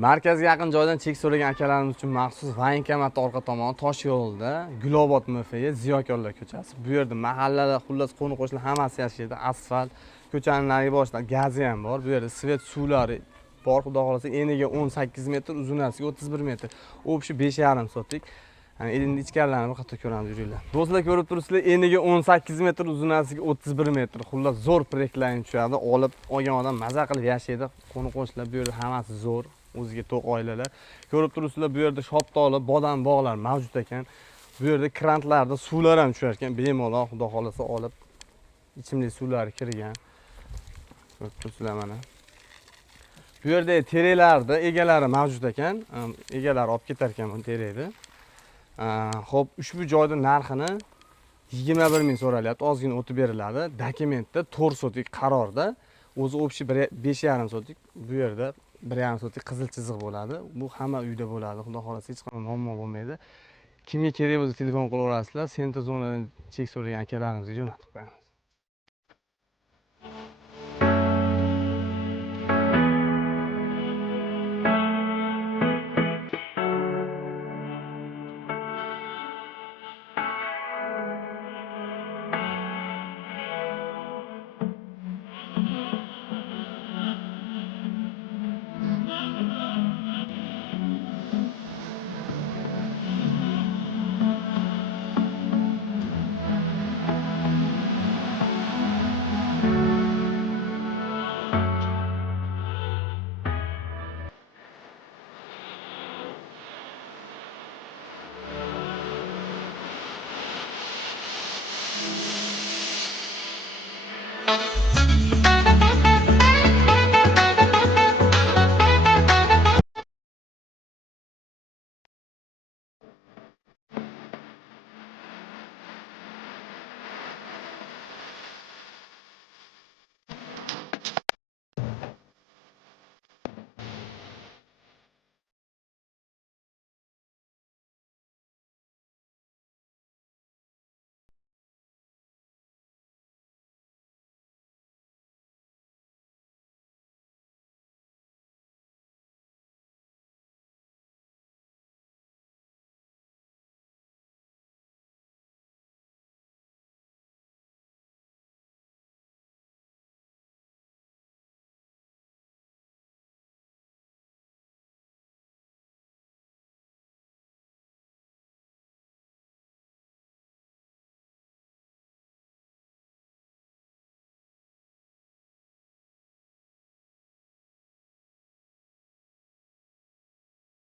Markazga yaqin joydan chek so'ragan akalarimiz uchun maxsus voenkomat orqa tomoni Toshyo'lda Gulobod MFY Ziyokorlar ko'chasi. Bu yerda mahallalar, xullas qo'ni-qo'shnilar hammasi yashaydi. Asfalt, ko'chaning nariga boshida gazi ham bor. Bu yerda svet suvlari bor, xudo xolasa eniga 18 metr, uzunasiga 31 metr. Общий 5,5 sotik. Yani endi ichkarilarni bir qator ko'ramiz, yuringlar. Do'stlar, ko'rib turibsizlar, eniga 18 metr, uzunasiga 31 metr. Xullas zo'r proyektlarni tushadi. Olgan odam maza qilib yashaydi. Qo'ni-qo'shnilar bu yerda hammasi zo'r. O'ziga to'q oilalar. Ko'rib turibsizlar, bu yerda shoptoli, bodam bog'lar mavjud ekan. Bu yerda krantlarda suvlar ham tushar ekan. Bemalol xudo xolasa olib ichimlik suvlari kirgan. Ko'rib turibsizlar mana. Bu yerda terelarda egalari mavjud ekan. Egalari olib ketar ekan bu terekni. Xo'p, ushbu joyda narxini 21 ming so'ralyapti. Ozgina o'tib beriladi. Dokumentda 4 sotik qarorda, o'zi общий 5,5 sotik. Bu yerda 1,5 sotik qizil chiziq bo'ladi. Bu hamma uyda bo'ladi. Xudo xolasa hech qanday muammo bo'lmaydi. Kimga kerak bo'lsa telefon qilaverasizlar. Senta zonadan chek so'ragan akalarimizga jo'natib qo'yamiz.